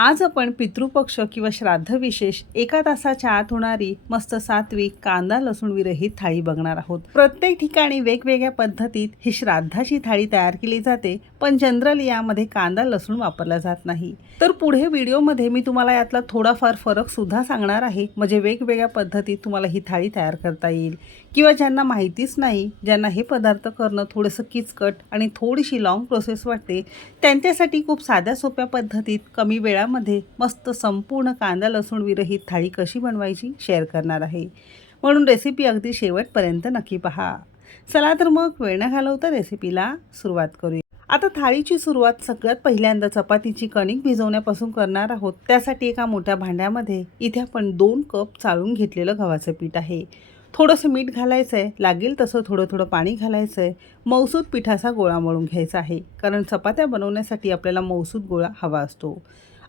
आज आपण पितृपक्ष किंवा श्राद्ध विशेष एका तासाच्या आत होणारी मस्त सात्विक कांदा लसूण विरहित थाळी बघणार आहोत। प्रत्येक ठिकाणी वेगवेगळ्या पद्धतीत ही श्राद्धाची थाळी तयार केली जाते, पण जनरली यामध्ये कांदा लसूण वापरला जात नाही। तर पुढे व्हिडिओमध्ये मी तुम्हाला यातला थोडाफार फरक सुद्धा सांगणार आहे, म्हणजे वेगवेगळ्या पद्धतीत तुम्हाला ही थाळी तयार करता येईल। किंवा ज्यांना माहितीच नाही, ज्यांना हे पदार्थ करणं थोडंसं किचकट आणि थोडीशी लॉंग प्रोसेस वाटते, त्यांच्यासाठी खूप साध्या सोप्या पद्धतीत कमी वेळामध्ये मस्त संपूर्ण कांदा लसूण विरहित थाळी कशी बनवायची शेअर करणार आहे। म्हणून रेसिपी अगदी शेवटपर्यंत नक्की पहा। चला तर मग वेळ न घालवता रेसिपीला सुरुवात करूया। आता थाळीची सुरुवात सगळ्यात पहिल्यांदा चपातीची कणिक भिजवण्यापासून करणार आहोत। त्यासाठी एका मोठ्या भांड्यामध्ये इथे आपण 2 कप चाळून घेतलेलं गव्हाचं पीठ आहे। थोडंसं मीठ घालायचं आहे, लागेल तसं थोडं थोडं पाणी घालायचं आहे। मऊसूत पिठाचा गोळा मळून घ्यायचा आहे, कारण चपात्या बनवण्यासाठी आपल्याला मऊसूत गोळा हवा असतो।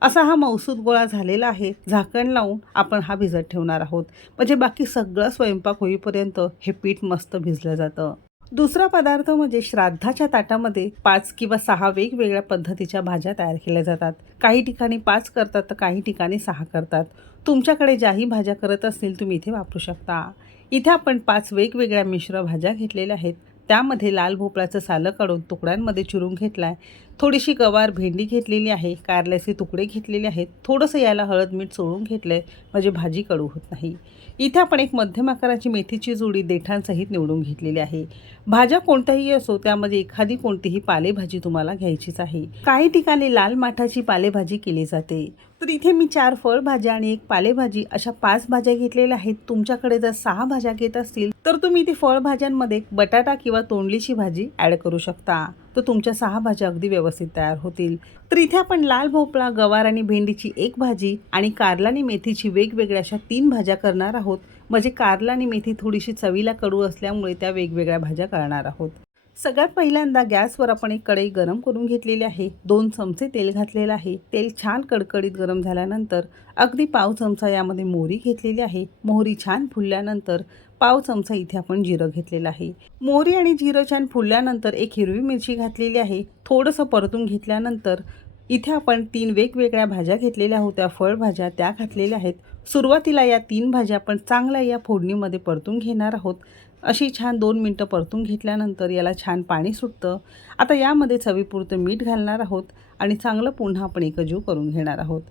असा हा मऊसूत गोळा झालेला आहे। झाकण लावून आपण हा भिजत ठेवणार आहोत, म्हणजे बाकी सगळं स्वयंपाक होईपर्यंत हे पीठ मस्त भिजलं जातं। दुसरा पदार्थ म्हणजे श्राद्धाच्या ताटामध्ये 5 किंवा 6 वेगवेगळ्या पद्धतीच्या भाज्या तयार केल्या जातात। काही ठिकाणी 5 करतात तर काही ठिकाणी 6 करतात। तुमच्याकडे ज्याही भाज्या करत असतील तुम्ही इथे वापरू शकता। इथे आपण 5 वेगवेगळ्या मिश्र भाज्या घेतलेल्या आहेत। त्यामध्ये लाल भोपळ्याचं सालं काढून तुकड्यांमध्ये चिरून घेतलाय, थोडीशी गवार भेंडी घेतलेली आहे, कारल्याचे तुकडे घेतलेले आहेत, थोडंसं याला हळद मीठ चोळून घेतलंय, म्हणजे भाजी कडू होत नाही। इथे आपण एक मध्यम आकाराची मेथीची जुडी देठांसहित निवडून घेतलेली आहे। भाज्या कोणत्याही असो, त्यामध्ये एखादी कोणतीही पालेभाजी तुम्हाला घ्यायचीच आहे। काही ठिकाणी लाल माठाची पालेभाजी केली जाते, तर इथे मी 4 फळभाज्या आणि 1 पालेभाजी अशा 5 भाज्या घेतलेल्या आहेत। तुमच्याकडे जर 6 भाज्या घेत असतील तर तुम्ही ती फळभाज्यांमध्ये बटाटा किंवा तोंडलीची भाजी ॲड करू शकता, तर तुमच्या 6 भाज्या अगदी व्यवस्थित तयार होतील। तर इथे आपण लाल भोपळा, गवार आणि भेंडीची 1 भाजी आणि कारला आणि मेथीची वेगवेगळ्या अशा 3 भाज्या करणार आहोत, म्हणजे कारला आणि मेथी थोडीशी चवीला कडू असल्यामुळे त्या वेगवेगळ्या भाज्या करणार आहोत। सगळ्यात पहिल्यांदा गॅसवर आपण एक कढई गरम करून घेतलेली आहे। 2 चमचे तेल घातलेलं आहे। तेल छान कडकडीत गरम झाल्यानंतर अगदी पाव चमचा यामध्ये मोहरी घेतलेली आहे। मोहरी छान फुलल्यानंतर पाव चमचा इथे आपण जिरं घेतलेलं आहे। मोहरी आणि जिरं छान फुलल्यानंतर 1 हिरवी मिरची घातलेली आहे। थोडंसं परतून घेतल्यानंतर इथे आपण 3 वेगवेगळ्या भाज्या घेतलेल्या होत्या, फळभाज्या त्या घातलेल्या आहेत। सुरुवातीला या 3 भाज्या आपण चांगल्या या फोडणीमध्ये परतून घेणार आहोत। अशी छान 2 मिनटं परतून घेतल्यानंतर याला छान पाणी सुटतं। आता यामध्ये चवीपुरतं मीठ घालणार आहोत आणि चांगलं पुन्हा आपण एकजीव करून घेणार आहोत।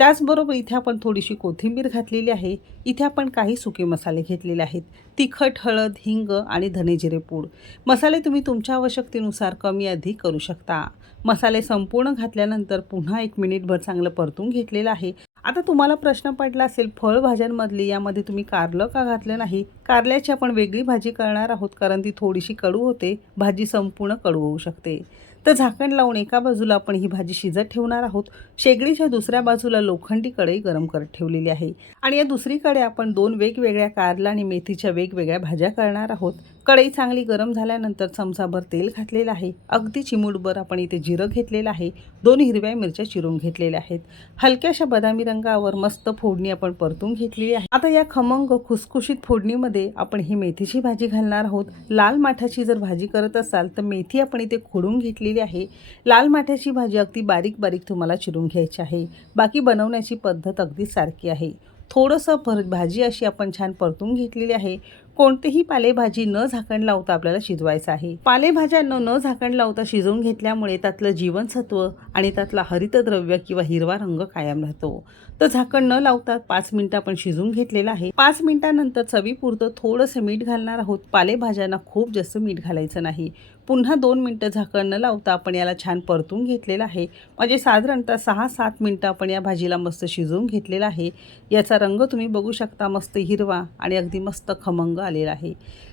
त्याचबरोबर इथे आपण थोडीशी कोथिंबीर घातलेली आहे। इथे आपण काही सुके मसाले घेतलेले आहेत, तिखट, हळद, हिंग आणि धने जिरे पूड। मसाले तुम्ही तुमच्या आवश्यकतेनुसार कमी अधिक करू शकता। मसाले संपूर्ण घातल्यानंतर पुन्हा 1 मिनिटभर चांगलं परतून घेतलेलं आहे। आता तुम्हाला प्रश्न पडला असेल, फळभाज्यांमधली यामध्ये तुम्ही कारलं का घातलं नाही? कारल्याची आपण वेगळी भाजी करणार आहोत, कारण ती थोडीशी कडू होते, भाजी संपूर्ण कडू होऊ शकते। तर झाकण लावून एका बाजूला आपण ही भाजी शिजत ठेवणार आहोत। शेगडीच्या दुसऱ्या बाजूला लोखंडी कढई गरम करत ठेवलेली आहे आणि या दुसरीकडे आपण 2 वेगवेगळ्या कारला आणि मेथीच्या वेगवेगळ्या भाज्या करणार आहोत। कढई चांगली गरम झाल्यानंतर चमचाभर तेल घातलेलं आहे। अगदी चिमूटभर आपण इथे जिरं घेतलेलं आहे। 2 हिरव्या मिरच्या चिरून घेतलेल्या आहेत। हलक्याशा बदामी रंगावर मस्त फोडणी आपण परतून घेतलेली आहे। आता या खमंग खुसखुशीत फोडणीमध्ये आपण ही मेथीची भाजी घालणार आहोत। लाल माठाची जर भाजी करत असाल तर मेथी आपण इथे खोडून घेतलेली आहे। लाल माठाची भाजी अगदी बारीक बारीक तुम्हाला चिरून घ्यायची आहे। बाकी बनवण्याची पद्धत अगदी सारखी आहे। थोडंसं भाजी अशी आपण छान परतून घेतलेली आहे। कोणतीही पालेभाजी न झाकण लावता आपल्याला शिजवायचं आहे। पालेभाज्यांना न झाकण लावता शिजवून घेतल्यामुळे त्यातलं जीवनसत्व आणि त्यातला हरितद्रव्य किंवा हिरवा रंग कायम राहतो। तर झाकण न लावता 5 मिनिटं आपण शिजवून घेतलेलं आहे। 5 मिनिटांनंतर चवीपुरतं थोडंसं मीठ घालणार आहोत। पालेभाज्यांना खूप जास्त मीठ घालायचं नाही। पुन्हा 2 मिनिटं झाकण न लावता आपण याला छान परतून घेतलेलं आहे, म्हणजे साधारणतः 6-7 मिनिटं आपण या भाजीला मस्त शिजवून घेतलेला आहे। याचा रंग तुम्ही बघू शकता, मस्त हिरवा आणि अगदी मस्त खमंग आलेला आहे।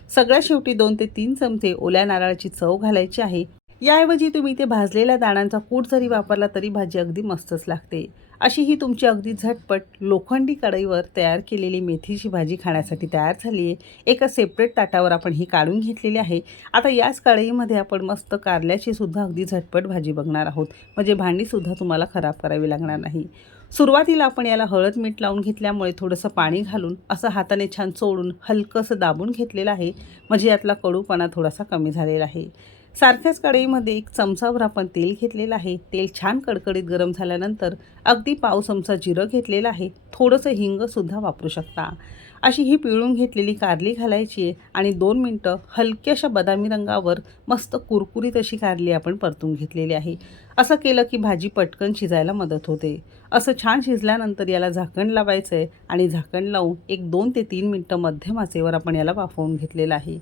सगळ्यात शेवटी 2 ते 3 चमचे ओल्या नारळाची चव घालायची आहे। याऐवजी तुम्ही इथे भाजलेल्या दाण्यांचा कूट जरी वापरला तरी भाजी अगदी मस्तच लागते। अशी ही तुमची अगदी झटपट लोखंडी कढईवर तयार केलेली मेथीची भाजी खाण्यासाठी तयार झाली आहे। एका सेपरेट ताटावर आपण ही काढून घेतलेली आहे। आता याच कढईमध्ये आपण मस्त कारल्याची सुद्धा अगदी झटपट भाजी बघणार आहोत, म्हणजे भांडीसुद्धा तुम्हाला खराब करावी लागणार नाही। सुरुवातीला आपण याला हळद मीठ लावून घेतल्यामुळे थोडंसं पाणी घालून असं हाताने छान चोळून हलकंसं दाबून घेतलेलं आहे, म्हणजे यातला कडूपणा थोडासा कमी झालेला आहे। सारख्याच कढईमध्ये 1 चमचाभर आपण तेल घेतलेलं आहे. तेल छान कडकडीत गरम झाल्यानंतर अगदी पाव चमचा जिरं घेतलेलं आहे. थोडंसं हिंगसुद्धा वापरू शकता. अशी ही पिळून घेतलेली कारली घालायची आहे आणि 2 मिनटं हलक्याशा बदामी रंगावर मस्त कुरकुरीत अशी कारली आपण परतून घेतलेली आहे. असं केलं की भाजी पटकन शिजायला मदत होते. असं छान शिजल्यानंतर याला झाकण लावायचं आहे आणि झाकण लावून एक 2 ते 3 मिनटं मध्यम आचेवर आपण याला वाफवून घेतलेलं आहे.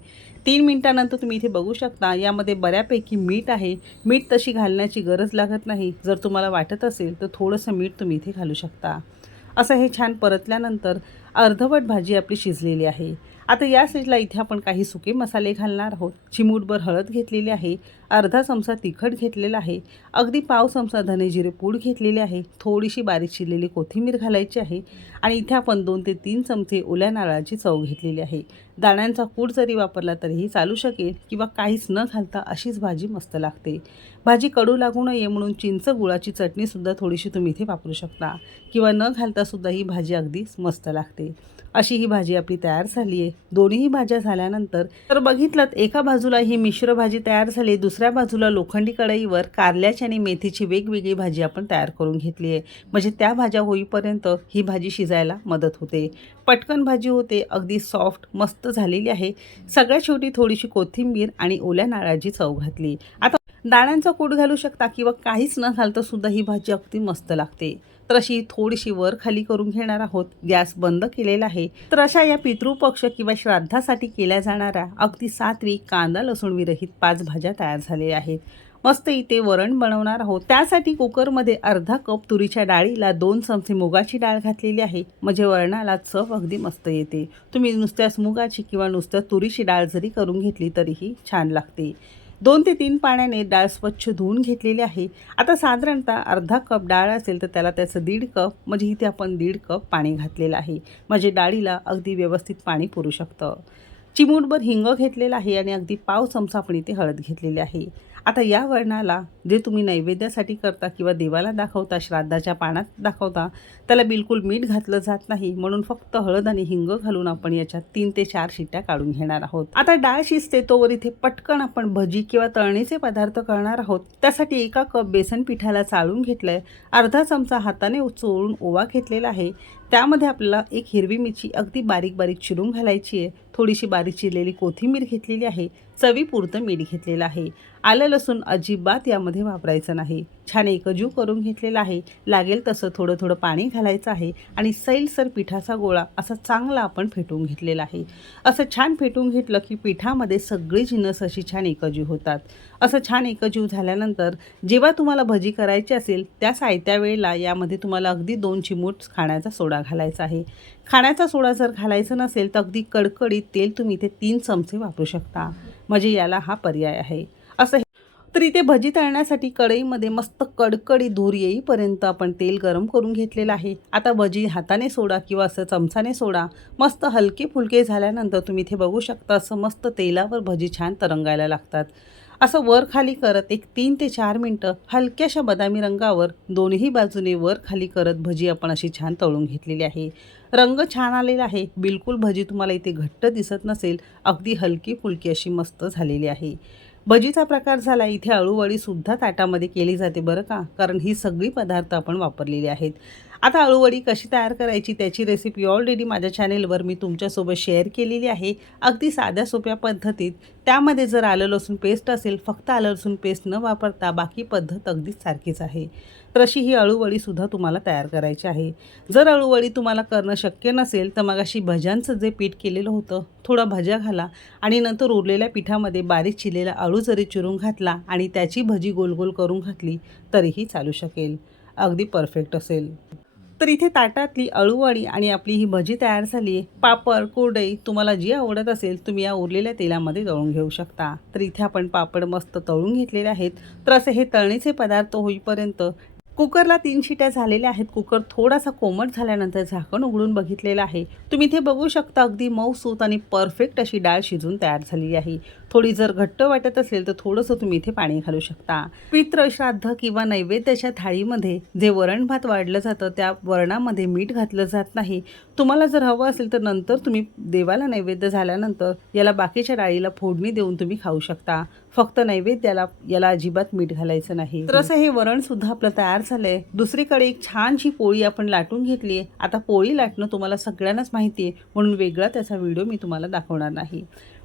3 मिनिटानंतर तुम्ही इथे बघू शकता यामध्ये बऱ्यापैकी मीठ आहे. मीठ तशी घालण्याची गरज लागत नाही. जर तुम्हाला वाटत असेल तर थोडंसं मीठ तुम्ही इथे घालू शकता. असं हे छान परतल्यानंतर अर्धवट भाजी आपली शिजलेली आहे. आता या स्टेजला इथे आपण काही सुके मसाले घालणार आहोत. चिमूटभर हळद घेतलेली आहे, अर्धा चमचा तिखट घेतलेला आहे, अगदी पाव चमचा धने जिरे पूड घेतलेली आहे, थोडीशी बारीक चिरलेली कोथिंबीर घालायची आहे आणि इथे आपण 2 ते 3 चमचे ओल्या नारळाची चव घेतलेली आहे. दाण्यांचा कूट जरी वापरला तरीही चालू शकेल किंवा काहीच न घालता अशीच भाजी मस्त लागते. भाजी कडू लागू नये म्हणून चिंच गुळाची चटणीसुद्धा थोडीशी तुम्ही इथे वापरू शकता किंवा न घालतासुद्धा ही भाजी अगदी मस्त लागते. अशी ही भाजी आपली तयार झाली आहे. दोन्ही भाज्या झाल्यानंतर तर बघितलं एका बाजूला ही मिश्र भाजी तयार झाली, दुसऱ्या बाजूला लोखंडी कढईवर कारल्याची आणि मेथीची वेगवेगळी भाजी आपण तयार करून घेतली आहे. म्हणजे त्या भाज्या होईपर्यंत ही भाजी शिजायला मदत होते. पटकन भाजी होते, अगदी सॉफ्ट मस्त झालेली आहे. सगळ्यात शेवटी थोडीशी कोथिंबीर आणि ओल्या नारळाची चव घातली. आता दाण्यांचा कूट घालू शकता किंवा काहीच न घालता सुद्धा ही भाजी अगदी मस्त लागते. तर अशी थोडीशी वर खाली करून घेणार आहोत. गॅस बंद केलेला आहे. तर अशा या पितृपक्ष किंवा श्राद्धासाठी केल्या जाणाऱ्या अगदी सात्विक कांदा लसूण विरहित 5 भाज्या तयार झालेल्या आहेत. मस्त इथे वरण बनवणार आहोत. त्यासाठी कुकरमध्ये अर्धा कप तुरीच्या डाळीला 2 चमचे मुगाची डाळ घातलेली आहे. म्हणजे वरणाला चव अगदी मस्त येते. तुम्ही नुसत्याच मुगाची किंवा नुसत्या तुरीची डाळ जरी करून घेतली तरीही छान लागते. 2 ते 3 पाण्याने डाळ स्वच्छ धुवून घेतलेली आहे. आता साधारणतः अर्धा कप डाळ असेल तर त्याला त्याचं 1.5 कप म्हणजे इथे आपण 1.5 कप पाणी घातलेलं आहे. म्हणजे डाळीला अगदी व्यवस्थित पाणी पुरू शकतं. चिमूटभर हिंग घेतलेला आहे आणि अगदी पाव चमचा आपण इथे हळद घेतलेली आहे. आता या वरणाला जे तुम्ही नैवेद्यासाठी करता किंवा देवाला दाखवता, श्राद्धाच्या पानात दाखवता, त्याला बिलकुल मीठ घातलं जात नाही. म्हणून फक्त हळद आणि हिंग घालून आपण याच्यात 3 ते 4 शिट्ट्या काढून घेणार आहोत. आता डाळ शिजते तोवर इथे पटकन आपण भजी किंवा तळणीचे पदार्थ करणार आहोत. त्यासाठी 1 कप बेसन पिठाला चाळून घेतलंय. अर्धा चमचा हाताने चोळून ओवा घेतलेला आहे. त्यामध्ये आपल्याला 1 हिरवी मिरची अगदी बारीक बारीक चिरून घालायची आहे. थोडीशी बारीक चिरलेली कोथिंबीर घेतलेली आहे. चवीपुरतं मीठ घेतलेलं आहे. आलं लसूण अजिबात यामध्ये वापरायचं नाही. छान एकजीव करून घेतलेला आहे. लागेल तसं थोडं थोडं पाणी घालायचं आहे आणि सैलसर पिठाचा गोळा असा चांगला आपण फेटून घेतलेला आहे. असं छान फेटून घेतलं की पिठामध्ये सगळी जिन्नस अशी छान एकजीव होतात. असं छान एकजीव झाल्यानंतर जेव्हा तुम्हाला भजी करायची असेल त्या सायत्या वेळेला यामध्ये तुम्हाला अगदी 2 चिमूट खाण्याचा सोडा घालायचा आहे. खाण्याचा सोडा जर घालायचा नसेल तर अगदी कडकडीत तेल तुम्ही इथे 3 चमचे वापरू शकता. म्हणजे याला हा पर्याय आहे. असं तर इथे भजी तळण्यासाठी कढईमध्ये मस्त कडकडीत धूर येईपर्यंत आपण तेल गरम करून घेतलेलं आहे. आता भजी हाताने सोडा किंवा असं चमचाने सोडा. मस्त हलके फुलके झाल्यानंतर तुम्ही इथे बघू शकता असं मस्त तेलावर भजी छान तरंगायला लागतात. असं वर खाली करत एक 3 ते 4 मिनटं हलक्याशा बदामी रंगावर दोन्ही बाजूने वर खाली करत भजी आपण अशी छान तळून घेतलेली आहे. रंग छान आलेला आहे. बिलकुल भजी तुम्हाला इथे घट्ट दिसत नसेल. अगदी हलकी फुलकी अशी मस्त झालेली आहे. भजीचा प्रकार झाला. इथे अळूवडीसुद्धा ताटामध्ये केली जाते बरं का, कारण ही सगळी पदार्थ आपण वापरलेली आहेत. आता अळूवडी कशी तयार करायची त्याची रेसिपी ऑलरेडी माझ्या चॅनेलवर मी तुमच्यासोबत शेअर केलेली आहे. अगदी साध्या सोप्या पद्धतीत. त्यामध्ये जर आलं लसूण पेस्ट असेल, फक्त आलं लसूण पेस्ट न वापरता बाकी पद्धत अगदीच सारखीच आहे. तर अशी ही अळूवडीसुद्धा तुम्हाला तयार करायची आहे. जर अळूवडी तुम्हाला करणं शक्य नसेल तर मग अशी भज्यांचं जे पीठ केलेलं होतं थोडा भज्या घाला आणि नंतर उरलेल्या पिठामध्ये बारीक चिरलेला अळू जरी चिरून घातला आणि त्याची भजी गोल गोल करून घातली तरीही चालू शकेल. अगदी परफेक्ट असेल. तर इथे ताटातली अळूवडी आणि आपली ही भजी तयार झाली आहे. पापड, कुरडई तुम्हाला जी आवडत असेल तुम्ही या उरलेल्या तेलामध्ये तळून घेऊ शकता. तर इथे आपण पापड मस्त तळून घेतलेले आहेत. तर असे हे तळणीचे पदार्थ होईपर्यंत कुकरला 3 शिट्या झालेल्या आहेत. कुकर थोडासा कोमट झाल्यानंतर झाकण उघडून बघितलेलं आहे. तुम्ही इथे बघू शकता अगदी मऊसूत आणि परफेक्ट अशी डाळ शिजून तयार झाली आहे. थोडी जर घट्ट वाटत असेल तर थोडंसं तुम्ही इथे पाणी घालू शकता. पित्र श्राद्ध किंवा नैवेद्याच्या थाळीमध्ये जे वरण भात वाढलं जातं त्या वरणामध्ये मीठ घातलं जात नाही. तुम्हाला जर हवं असेल तर नंतर तुम्ही देवाला नैवेद्य झाल्यानंतर याला बाकीच्या डाळीला फोडणी देऊन तुम्ही खाऊ शकता. फक्त नैवेद्याला याला अजिबात मीठ घालायचं नाही. तर असं हे वरण सुद्धा आपलं तयार झालंय. दुसरीकडे एक छानशी पोळी आपण लाटून घेतली आहे. आता पोळी लाटणं तुम्हाला सगळ्यांनाच माहिती आहे म्हणून वेगळा त्याचा व्हिडिओ मी तुम्हाला दाखवणार नाही.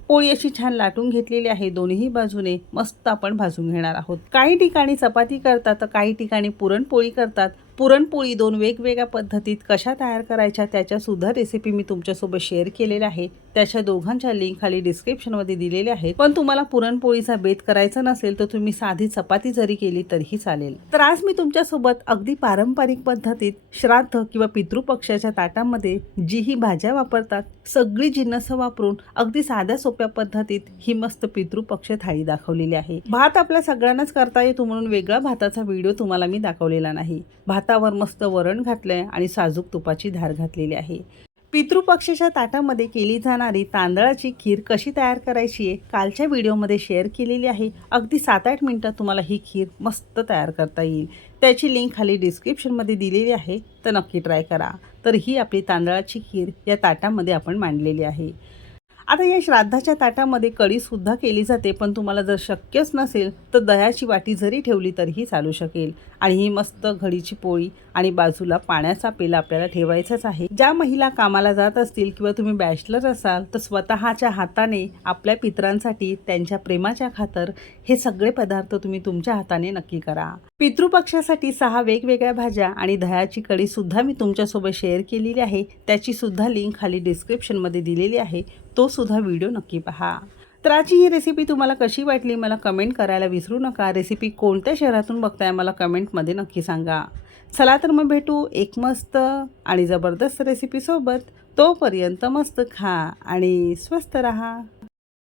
पोळी अशी छान लाटून घेतलेली आहे. दोन्ही बाजूने मस्त आपण भाजून घेणार आहोत. काही ठिकाणी चपाती करतात तर काही ठिकाणी पुरणपोळी करतात. पुरणपोळी 2 वेगवेगळ्या पद्धतीत कशा तयार करायच्या त्याच्यासुद्धा रेसिपी मी तुमच्यासोबत शेअर केलेल्या आहे. त्याच्या दोघांच्या लिंक खाली डिस्क्रिप्शनमध्ये दिलेल्या आहेत. पण तुम्हाला पुरणपोळीचा बेत करायचा नसेल तर तुम्ही साधी चपाती जरी केली तरीही चालेल. तर आज मी तुमच्यासोबत अगदी पारंपरिक पद्धतीत श्राद्ध किंवा पितृपक्षाच्या ताटामध्ये जी ही भाज्या वापरतात सगळी जिन्नस वापरून अगदी साध्या सोप्या पद्धतीत ही मस्त पितृपक्ष थाळी दाखवलेली आहे. भात आपल्या सगळ्यांनाच करता येतो म्हणून वेगळा भाताचा व्हिडिओ तुम्हाला मी दाखवलेला नाही. भातावर मस्त वरण घातलंय आणि साजूक तुपाची धार घातलेली आहे. पितृपक्षाच्या ताटामध्ये केली जाणारी तांदळाची खीर कशी तयार करायची आहे कालच्या व्हिडिओमध्ये शेअर केलेली आहे. अगदी 7-8 मिनिटात तुम्हाला ही खीर मस्त तयार करता येईल. त्याची लिंक खाली डिस्क्रिप्शनमध्ये दिलेली आहे तर नक्की ट्राय करा. तर ही आपली तांदळाची खीर या ताटामध्ये आपण मांडलेली आहे. आता या श्राद्धाच्या ताटामध्ये कढीसुद्धा केली जाते पण तुम्हाला जर शक्यच नसेल तर दह्याची वाटी जरी ठेवली तरीही चालू शकेल. आणि ही मस्त घडीची पोळी आणि बाजूला पाण्याचा पेला आपल्याला ठेवायचाच आहे. ज्या महिला कामाला जात असतील किंवा तुम्ही बॅचलर असाल तर स्वतःच्या हाताने आपल्या पितरांसाठी त्यांच्या प्रेमाच्या खातर हे सगळे पदार्थ तुम्ही तुमच्या हाताने नक्की करा. पितृपक्षासाठी 6 वेगवेगळ्या भाज्या आणि दह्याची कढीसुद्धा मी तुमच्यासोबत शेअर केलेली आहे. त्याची सुद्धा लिंक खाली डिस्क्रिप्शनमध्ये दिलेली आहे. तो सुद्धा व्हिडिओ नक्की पहा. तर आजची ही रेसिपी तुम्हाला कशी वाटली मला कमेंट करायला विसरू नका. रेसिपी कोणत्या शहरातून बघताय मला कमेंटमध्ये नक्की सांगा. चला तर मग भेटू एक मस्त आणि जबरदस्त रेसिपीसोबत. तोपर्यंत मस्त खा आणि स्वस्त रहा.